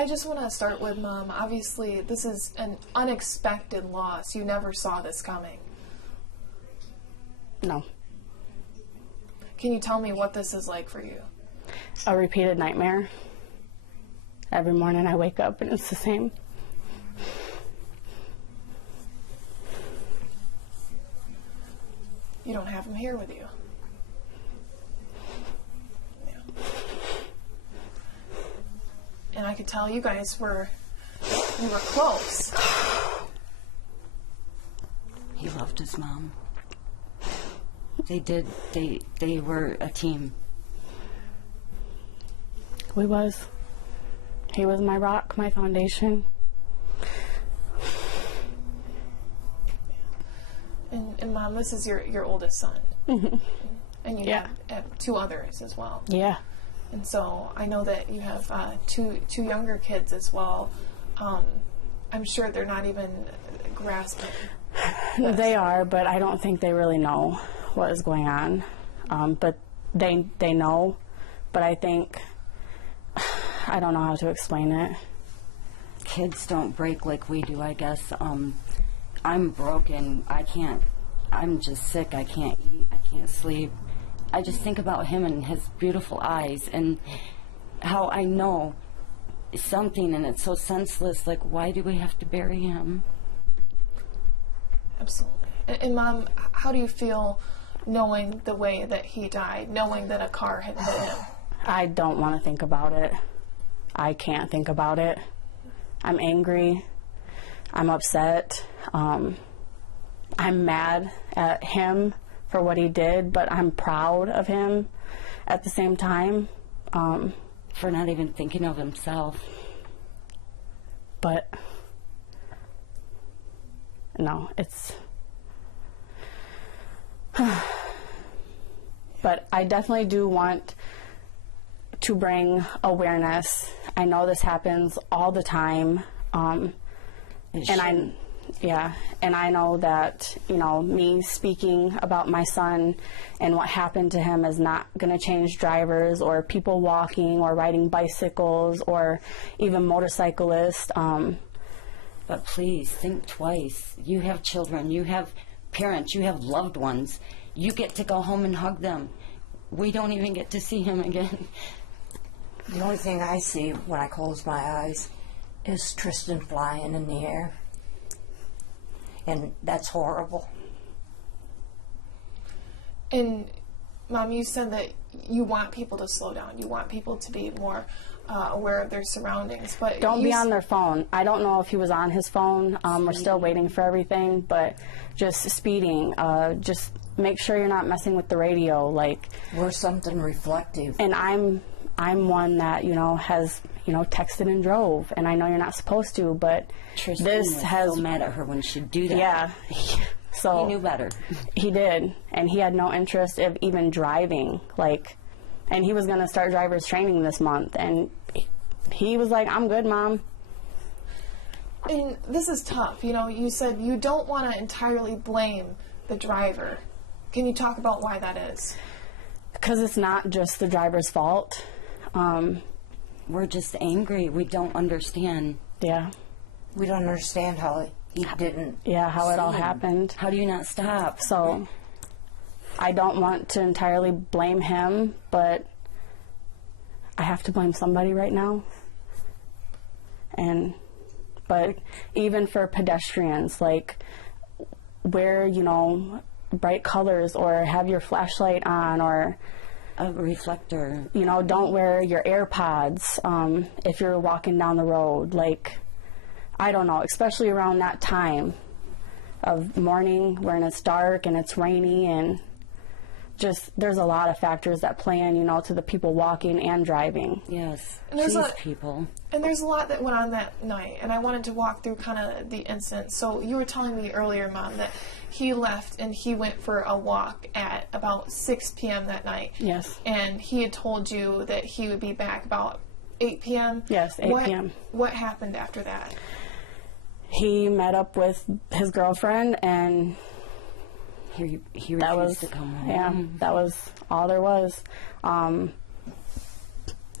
I just want to start with Mom. Obviously, this is an unexpected loss. You never saw this coming. No. Can you tell me what this is like for you? A repeated nightmare. Every morning I wake up and it's the same. You don't have him here with you. Yeah. And I could tell you guys were close. He loved his mom. They did. They were a team. We was. He was my rock, my foundation. And Mom, this is your oldest son. Mm-hmm. And you have two others as well. Yeah. And so I know that you have two younger kids as well. I'm sure they're not even grasping this. They are, but I don't think they really know what is going on. But they know, but I think, I don't know how to explain it. Kids don't break like we do, I guess. I'm broken. I'm just sick. I can't eat. I can't sleep. I just think about him and his beautiful eyes and how I know something, and it's so senseless. Like, why do we have to bury him? Absolutely. And Mom, how do you feel knowing the way that he died, knowing that a car had hit him? I don't want to think about it. I can't think about it. I'm angry. I'm upset. I'm mad at him for what he did, but I'm proud of him at the same time. For not even thinking of himself. But, no, it's... But I definitely do want to bring awareness. I know this happens all the time. And I know that, me speaking about my son and what happened to him is not going to change drivers or people walking or riding bicycles or even motorcyclists. But please, think twice. You have children, you have parents, you have loved ones. You get to go home and hug them. We don't even get to see him again. The only thing I see when I close my eyes is Tristan flying in the air. And that's horrible. And Mom, you said that you want people to slow down. You want people to be more aware of their surroundings. But don't be on their phone. I don't know if he was on his phone. We're still waiting for everything, but just speeding. Just make sure you're not messing with the radio. Like, we're something reflective. And I'm one that has texted and drove, and I know you're not supposed to, but Tristan this has so mad at her when she do that. Yeah. So he knew better. He did, and he had no interest of even driving. And he was going to start driver's training this month, and he was like, "I'm good, Mom." And this is tough. You said you don't want to entirely blame the driver. Can you talk about why that is? Because it's not just the driver's fault. We're just angry. We don't understand. Yeah. We don't understand how he didn't. Yeah, how it all happened. How do you not stop? So, I don't want to entirely blame him, but I have to blame somebody right now. But even for pedestrians, wear, bright colors or have your flashlight on or a reflector. Don't wear your AirPods if you're walking down the road. I don't know, especially around that time of morning when it's dark and it's rainy, and just there's a lot of factors that play in, to the people walking and driving. Yes, people. And there's a lot that went on that night, and I wanted to walk through kind of the incident. So you were telling me earlier, Mom, that he left and he went for a walk at about 6 p.m. that night. Yes. And he had told you that he would be back about 8 p.m.? Yes, 8 p.m. What happened after that? He met up with his girlfriend, and he refused to come home. Yeah, that was all there was.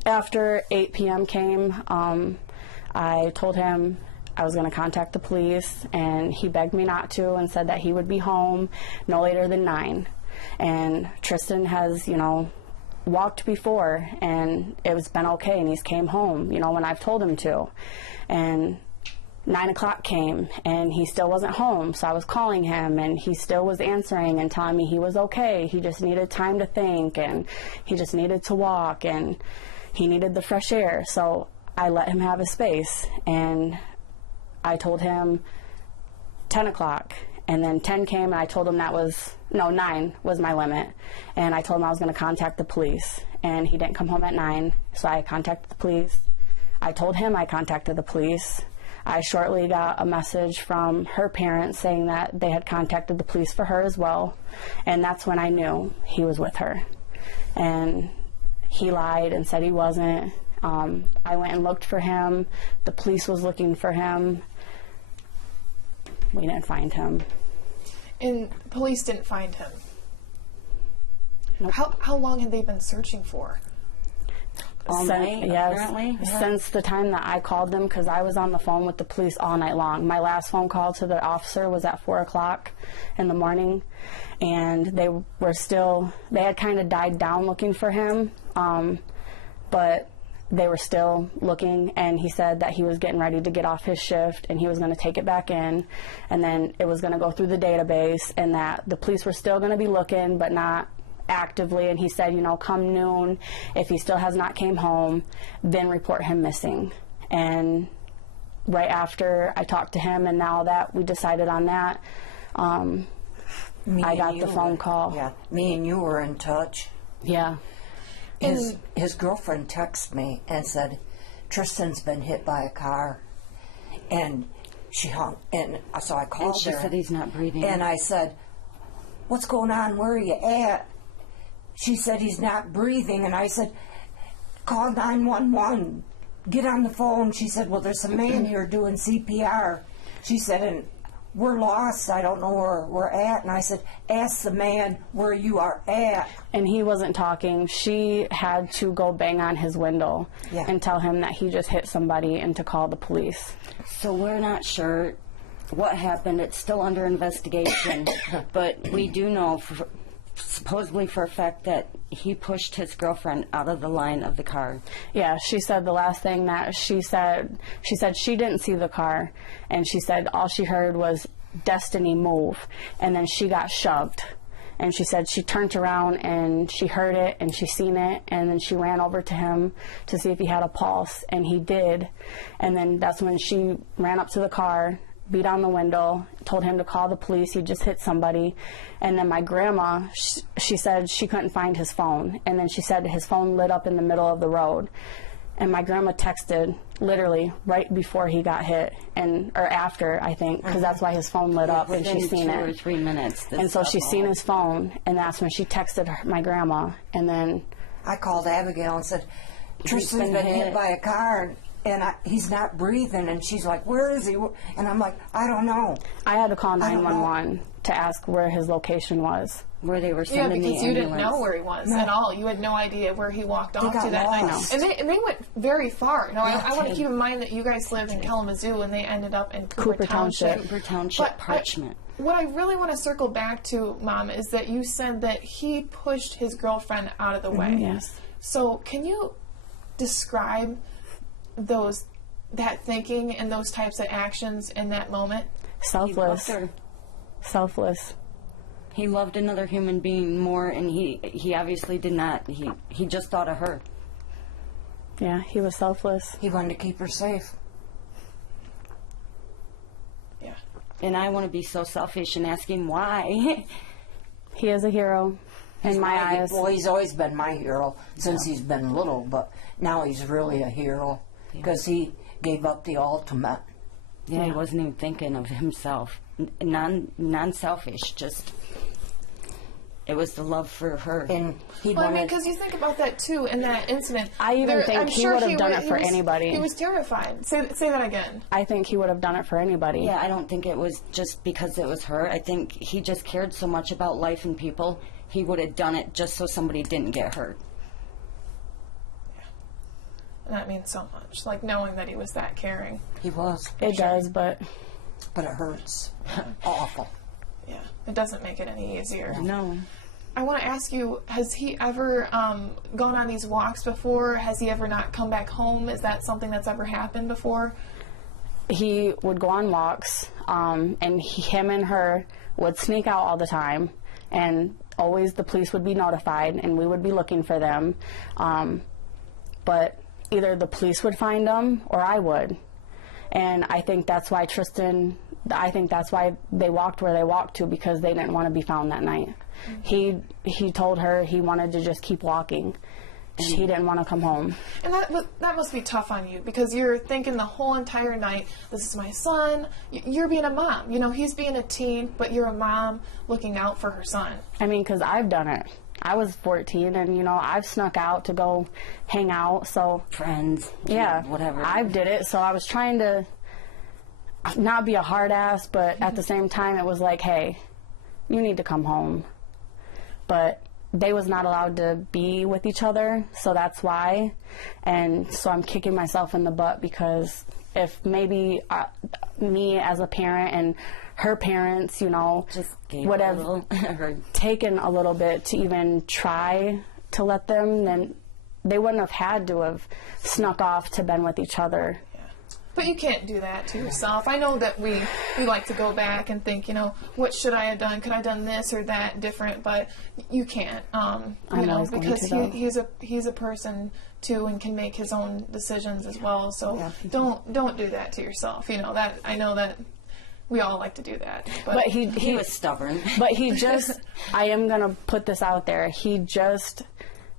After 8 p.m. came, I told him I was going to contact the police, and he begged me not to and said that he would be home no later than 9. And Tristan has, you know, walked before, and it's been okay, and he's came home, you know, when I've told him to. And 9 o'clock came, and he still wasn't home, so I was calling him, and he still was answering and telling me he was okay. He just needed time to think, and he just needed to walk, and he needed the fresh air. So I let him have his space, and I told him 10 o'clock, and then 10 came, and I told him 9 was my limit, and I told him I was going to contact the police, and he didn't come home at 9, so I contacted the police. I told him I contacted the police. I shortly got a message from her parents saying that they had contacted the police for her as well, and that's when I knew he was with her. And he lied and said he wasn't. I went and looked for him. The police was looking for him. We didn't find him. And police didn't find him? Nope. How long had they been searching for? All night, apparently? Since the time that I called them, because I was on the phone with the police all night long. My last phone call to the officer was at 4 o'clock in the morning, and they had kind of died down looking for him, but they were still looking, and he said that he was getting ready to get off his shift, and he was going to take it back in, and then it was going to go through the database, and that the police were still going to be looking, but not actively. And he said, you know, come noon, if he still has not came home, then report him missing. And right after I talked to him, and now that we decided on that, I got the phone call. Yeah, me and you were in touch. Yeah. His girlfriend texted me and said, Tristan's been hit by a car. And she hung, and so I called And she her. said he's not breathing. And I said, what's going on? Where are you at? She said he's not breathing. And I said, call 911. Get on the phone. She said, well, there's a man here doing CPR. She said, and we're lost. I don't know where we're at. And I said, ask the man where you are at. And he wasn't talking. She had to go bang on his window and tell him that he just hit somebody and to call the police. So we're not sure what happened. It's still under investigation. But we do know, supposedly for a fact, that he pushed his girlfriend out of the line of the car. Yeah, she said the last thing that she said she didn't see the car, and she said all she heard was Destiny move, and then she got shoved. And she said she turned around and she heard it and she seen it, and then she ran over to him to see if he had a pulse, and he did. And then that's when she ran up to the car, beat on the window, told him to call the police, he just hit somebody. And then my grandma, she said she couldn't find his phone, and then she said his phone lit up in the middle of the road. And my grandma texted literally right before he got hit, or after, I think, because that's why his phone lit up, and she seen Within 2 it. or 3 minutes. And so she seen his phone, and that's when she texted my grandma, and then I called Abigail and said, Tristan's been hit by a car, and he's not breathing. And she's like, where is he? And I'm like, I don't know. I had to call 911 to ask where his location was. Where they were sending the because you didn't ambulance. know where he was at all. You had no idea where he walked off got to that night. lost. And they went very far. Now, I want to kid. keep in mind that you guys lived in Kalamazoo and they ended up in Cooper Township. Cooper Township, But Parchment. What I really want to circle back to, Mom, is that you said that he pushed his girlfriend out of the way. Yes. So can you describe that thinking and those types of actions in that moment? Selfless. He loved her. Selfless. He loved another human being more, and he obviously did not. He just thought of her. Yeah, he was selfless. He wanted to keep her safe. Yeah. And I want to be so selfish and ask him why. He is a hero in my eyes. Well, he's always been my hero since he's been little, but now he's really a hero because he gave up the ultimate. Yeah, he wasn't even thinking of himself. Non-selfish, just... It was the love for her. And he Well, I mean, wanted... because you think about that too in that incident. I even think I'm he sure would have done wa- it for he was- anybody. He was terrified. Say that again. I think he would have done it for anybody. Yeah, I don't think it was just because it was her. I think he just cared so much about life and people, he would have done it just so somebody didn't get hurt. And that means so much, like knowing that he was that caring. He was. It does, but But it hurts. Awful. Yeah, it doesn't make it any easier. no. I want to ask you, has he ever gone on these walks before? Has he ever not come back home? Is that something that's ever happened before? He would go on walks, and him and her would sneak out all the time, and always the police would be notified, and we would be looking for them. But either the police would find them or I would. And I think that's why that's why they walked where they walked to, because they didn't want to be found that night. He told her he wanted to just keep walking. He didn't want to come home. And that must be tough on you, because you're thinking the whole entire night, this is my son. You're being a mom. You know, he's being a teen, but you're a mom looking out for her son. I mean, because I've done it. I was 14, and, you know, I've snuck out to go hang out, so... Friends. Yeah. Whatever. I did it, so I was trying to not be a hard ass, but at the same time, it was like, hey, you need to come home. But they was not allowed to be with each other, so that's why. And so I'm kicking myself in the butt, because if maybe me as a parent and her parents, you know, Just would have taken a little bit to even try to let them, then they wouldn't have had to have snuck off to been with each other. But you can't do that to yourself. I know that we like to go back and think, you know, what should I have done? Could I have done this or that different? But you can't, you know, because he's a person too, and can make his own decisions as well. So don't do that to yourself. You know, that I know that we all like to do that. But he was stubborn. But he just, I am going to put this out there, he just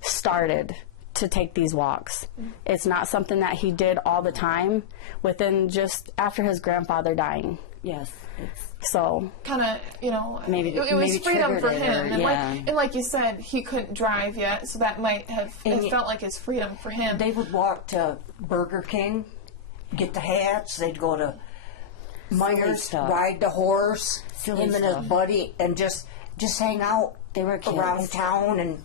started to take these walks. It's not something that he did all the time, within just after his grandfather dying. Yes. So kind of, you know, Maybe it was freedom for him. And, yeah. and like you said, he couldn't drive yet, so that might have it felt like his freedom for him. They would walk to Burger King, get the hats. They'd go to Myers, stuff. ride the horse, Silly him and stuff. his buddy, and just hang out They were kids. around town and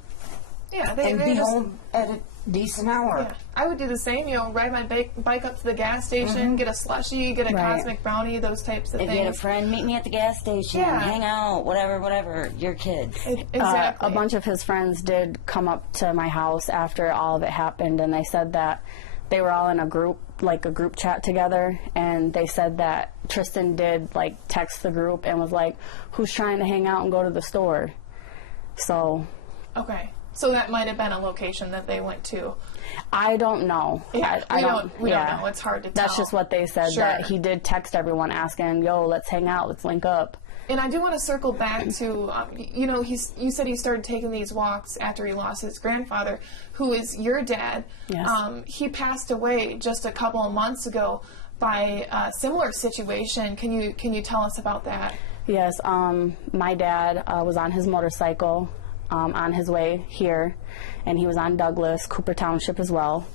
they be just, home at a decent hour. Yeah, I would do the same. You know, ride my bike up to the gas station, get a slushie, get a cosmic brownie, those types of If things. you had a friend, meet me at the gas station, Yeah. hang out, whatever. Your kids. Exactly. a bunch of his friends did come up to my house after all of it happened, and they said that they were all in a group, like a group chat together, and they said that Tristan did like text the group and was like, who's trying to hang out and go to the store? So Okay. So that might have been a location that they went to. I don't know. Yeah, I we don't know. It's hard to tell. That's just what they said, Sure. that he did text everyone asking, yo, let's hang out, let's link up. And I do want to circle back to, you know, you said he started taking these walks after he lost his grandfather, who is your dad. Yes. He passed away just a couple of months ago by a similar situation. Can you tell us about that? Yes, my dad was on his motorcycle on his way here, and he was on Douglas, Cooper Township as well,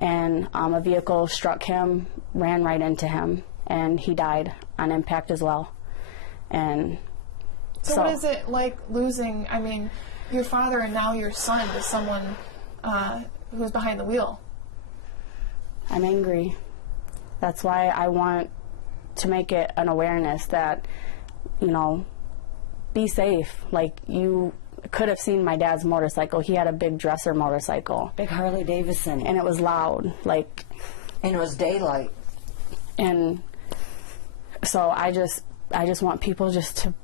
and a vehicle struck him, ran right into him, and he died on impact as well. And So what is it like losing, I mean, your father and now your son to someone who's behind the wheel? I'm angry. That's why I want to make it an awareness that, you know, be safe. Like, you could have seen my dad's motorcycle. He had a big dresser motorcycle. Big Harley Davidson. And it was loud. Like, And it was daylight. and so I just want people just to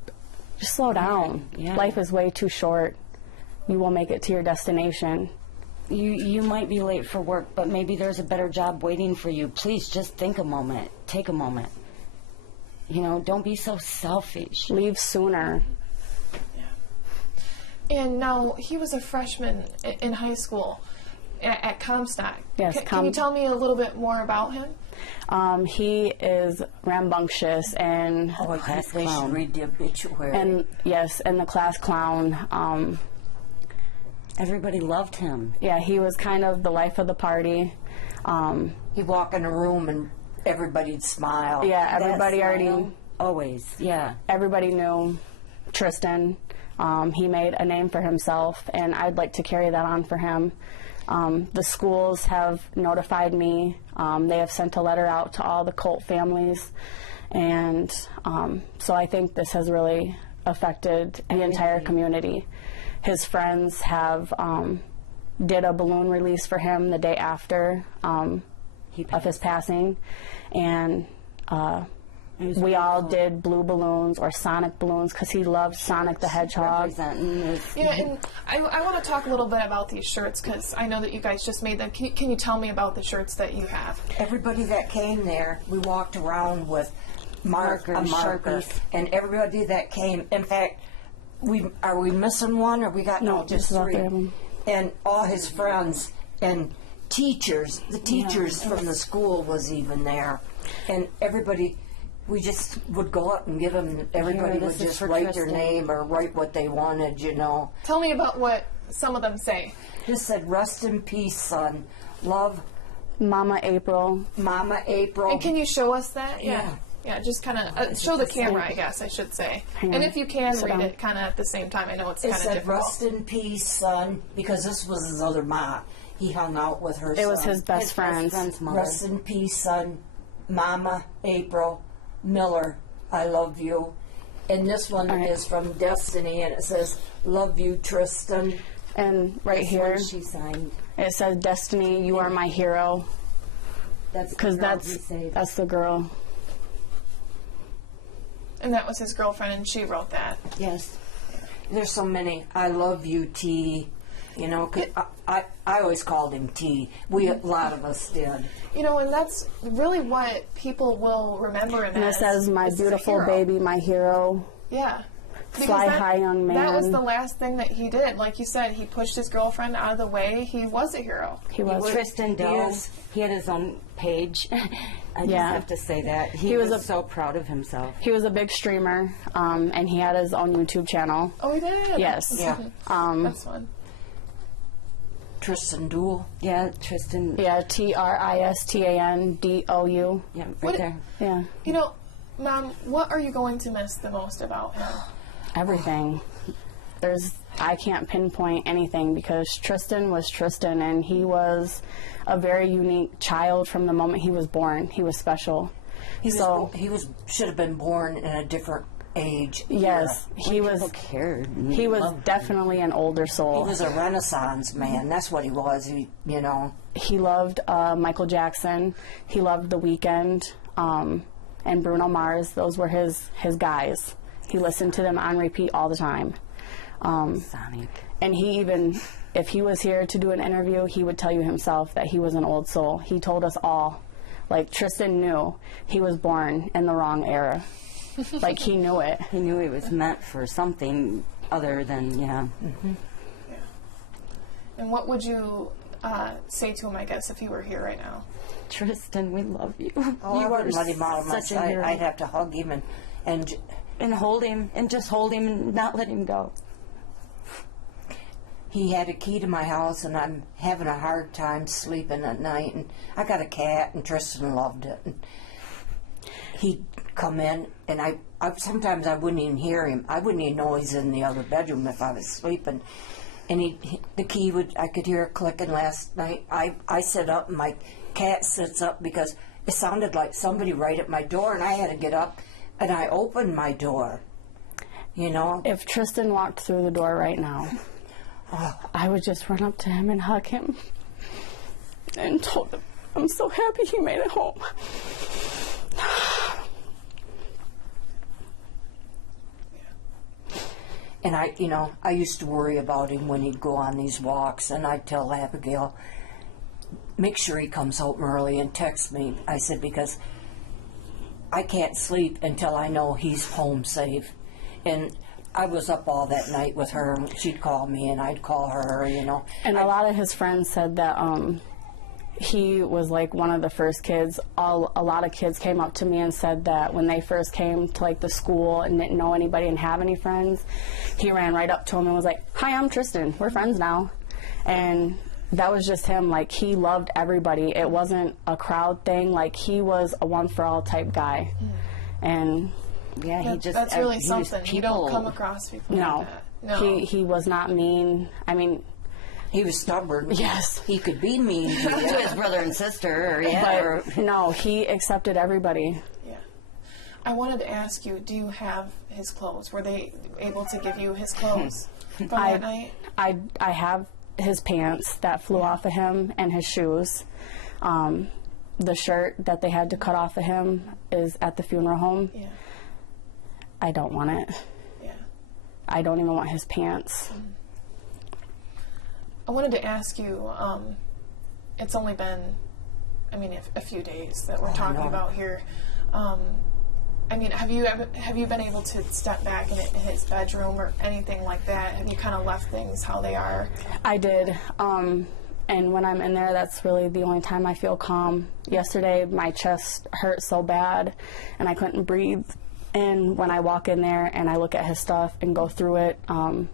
slow down. Yeah. Life is way too short. You will make it to your destination. You might be late for work, but maybe there's a better job waiting for you. Please just think a moment. Take a moment. You know, don't be so selfish. Leave sooner. And now he was a freshman in high school at Comstock. Yes, Can you tell me a little bit more about him? He is rambunctious and Oh, I Class think they clown. should read the obituary. and yes, and the class clown. Everybody loved him. Yeah, he was kind of the life of the party. He'd walk in a room and everybody'd smile. Yeah, everybody That already, smile, always, yeah. everybody knew Tristan. He made a name for himself, and I'd like to carry that on for him. The schools have notified me. They have sent a letter out to all the Colt families. And so I think this has really affected the entire community. His friends have did a balloon release for him the day after of his passing. And we all did blue balloons or Sonic balloons because he loved Sonic the Hedgehog. Yeah, and I want to talk a little bit about these shirts because I know that you guys just made them. Can you tell me about the shirts that you have? Everybody that came there, we walked around with a marker, and everybody that came. In fact, are we missing one, or we got just 3? And all his friends and teachers. The teachers from the school was even there, and everybody. We just would go up and give them, everybody would just write their name or write what they wanted, you know. Tell me about what some of them say. Just said, rest in peace, son. Love. Mama April. Mama April. And can you show us that? Yeah. Yeah, just kind of show the camera, I guess I should say. And if you can read it kind of at the same time. I know it's kind of difficult. It said, rest in peace, son, because this was his other ma. He hung out with her son. It was his best friend's mother. Rest in peace, son. Mama April Miller, I love you. And this one is from Destiny, and it says, love you, Tristan. And right here, she signed. It says, Destiny, you are my hero. Because that's the girl. And that was his girlfriend, and she wrote that. Yes. There's so many. I love you, T. You know, 'cause I always called him T. A lot of us did. You know, and that's really what people will remember him as. And it says, my beautiful baby, my hero. Yeah. Fly high, young man. That was the last thing that he did. Like you said, he pushed his girlfriend out of the way. He was a hero. He was. Tristan Billman. He had his own page. I just have to say that. He was so proud of himself. He was a big streamer, and he had his own YouTube channel. Oh, he did? Yes. Yeah. That's fun. Tristan Duel. Yeah, Tristan. Yeah, TRISTANDOU. Yeah, right there. Yeah. You know, Mom, what are you going to miss the most about him? Everything. I can't pinpoint anything because Tristan was Tristan, and he was a very unique child from the moment he was born. He was special. He should have been born in a different age. Yes, he was. He was definitely an older soul. He was a Renaissance man. That's what he was. He loved Michael Jackson. He loved The Weeknd and Bruno Mars. Those were his guys. He listened to them on repeat all the time. Sonic. And he even, if he was here to do an interview, he would tell you himself that he was an old soul. He told us all. Like, Tristan knew he was born in the wrong era. Like, he knew it. He knew he was meant for something other than, Yeah. And what would you say to him, I guess, if he were here right now? Tristan, we love you. Oh, I wouldn't let him out of my sight. I'd have to hug him and hold him, and just hold him and not let him go. He had a key to my house, and I'm having a hard time sleeping at night. And I got a cat, and Tristan loved it. And he'd come in, and I sometimes I wouldn't even hear him. I wouldn't even know he's in the other bedroom if I was sleeping. And the key I could hear it clicking last night. I sit up, and my cat sits up because it sounded like somebody right at my door, and I had to get up, and I opened my door. You know? If Tristan walked through the door right now, I would just run up to him and hug him and told him, I'm so happy he made it home. And I used to worry about him when he'd go on these walks, and I'd tell Abigail, make sure he comes home early and text me. I said, because I can't sleep until I know he's home safe. And I was up all that night with her, and she'd call me, and I'd call her, And a lot of his friends said that he was like one of the first kids. A lot of kids came up to me and said that when they first came to like the school and didn't know anybody and have any friends, he ran right up to him and was like, hi, I'm Tristan. We're friends now. And that was just him. Like, he loved everybody. It wasn't a crowd thing. Like, he was a one-for-all type guy. And yeah, that's really something. You don't come across people like that. No. He was not mean. I mean, He was stubborn. Yes. He could be mean to To his brother and sister, or yeah. But no, he accepted everybody. Yeah. I wanted to ask you, do you have his clothes? Were they able to give you his clothes from that night? I have his pants that flew off of him and his shoes. The shirt that they had to cut off of him is at the funeral home. Yeah. I don't want it. Yeah. I don't even want his pants. I wanted to ask you, it's only been, I mean, a few days that we're talking about here. I mean, have you been able to step back in his bedroom or anything like that? Have you kind of left things how they are? I did. And when I'm in there, that's really the only time I feel calm. Yesterday, my chest hurt so bad, and I couldn't breathe. And when I walk in there and I look at his stuff and go through it, I'm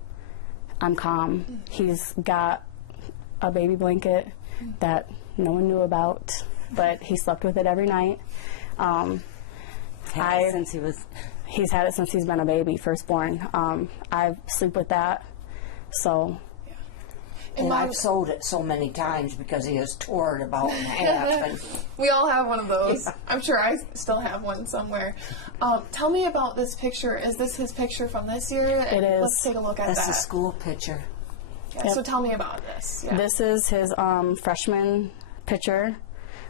calm. He's got a baby blanket that no one knew about, but he slept with it every night. He's had it since he's been a baby, firstborn. I sleep with that, so. And I've sold it so many times because he has tore it about in half. And we all have one of those. Yeah. I'm sure I still have one somewhere. Tell me about this picture. Is this his picture from this year? It is. Let's take a look at that. That's a school picture. Yeah, yep. So tell me about this. Yeah. This is his freshman picture.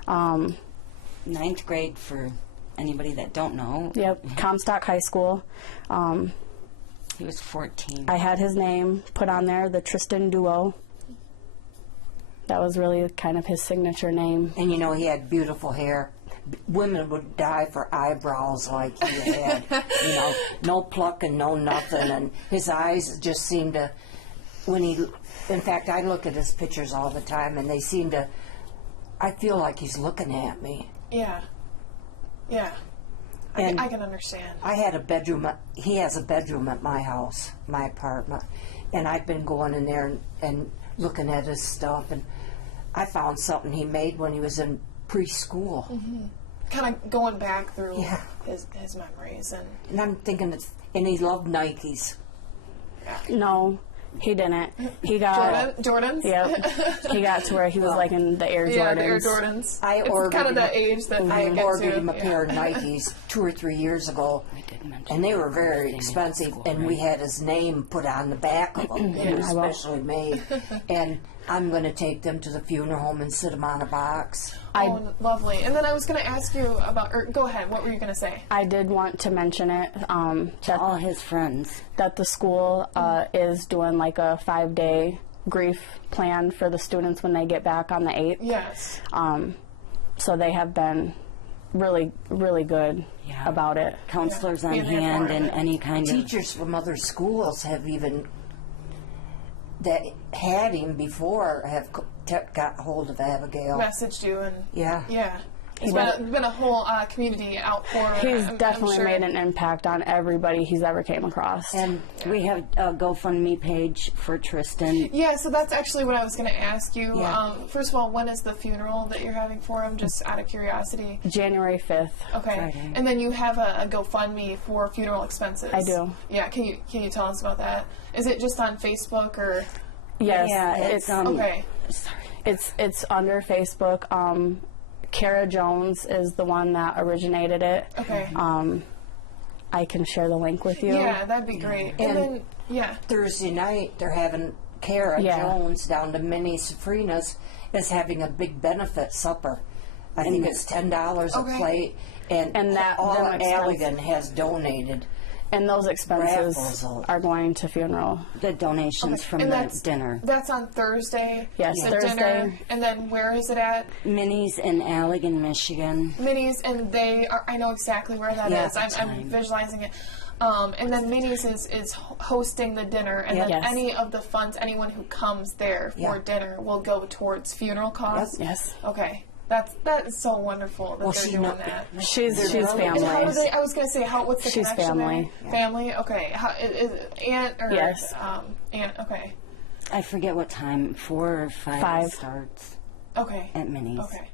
9th grade for anybody that don't know. Yep, Comstock High School. He was 14. I had his name put on there, the Tristan Duo. That was really kind of his signature name. And you know, he had beautiful hair. Women would die for eyebrows like he had. You know, no pluck and no nothing. And his eyes just seemed to, in fact, I look at his pictures all the time, and they seem to, I feel like he's looking at me. Yeah. Yeah. I can understand. I had a bedroom, he has a bedroom at my house, my apartment. And I've been going in there and looking at his stuff, and I found something he made when he was in preschool. Mm-hmm. Kind of going back through his memories. And I'm thinking, and he loved Nikes. No, he didn't. He got Jordans? Yep. He got to where he was like in the Air Jordans. Yeah, the Air Jordans. It's kind of the age that I get ordered to. him a pair of Nikes 2 or 3 years ago, and they were very expensive, and we had his name put on the back of them. They were specially made. And I'm going to take them to the funeral home and sit them on a box. Oh, lovely. And then I was going to ask you about, or go ahead, what were you going to say? I did want to mention it. To all his friends. That the school is doing like a 5-day grief plan for the students when they get back on the 8th. Yes. So they have been really, really good about it. Counselors on hand and any kind of... Teachers from other schools have even... that had him before have got hold of Abigail. Messaged you and... Yeah. Yeah. It's been a whole community outpour. He's definitely made an impact on everybody he's ever came across. And we have a GoFundMe page for Tristan. Yeah, so that's actually what I was going to ask you. Yeah. First of all, when is the funeral that you're having for him, just out of curiosity? January 5th. Okay. Friday. And then you have a GoFundMe for funeral expenses. I do. Yeah, can you tell us about that? Is it just on Facebook or... Yes. Yeah, it's okay. Sorry. It's under Facebook. Kara Jones is the one that originated it. Okay. I can share the link with you. Yeah, that'd be great. And then, Thursday night, they're having Kara Jones down to Minnie Safrina's is having a big benefit supper. I think it's $10 a plate. And that all Allegan has donated. And those expenses Raffles. are going to funeral. The donations from the dinner. That's on Thursday. Yes, the Thursday. Dinner. And then where is it at? Minnie's in Allegan, Michigan. Minnie's, and they are, I know exactly where that is. I'm visualizing it. And then Minnie's is hosting the dinner, and then any of the funds, anyone who comes there for dinner will go towards funeral costs. Yes. Okay. That is so wonderful that they're doing that. She's family. And how do they, I was going to say, what's the She's connection family. there? Family? Okay. Is it aunt or... Yes. Aunt, okay. I forget what time, 4 or 5 it starts. Okay. At Minnie's. Okay.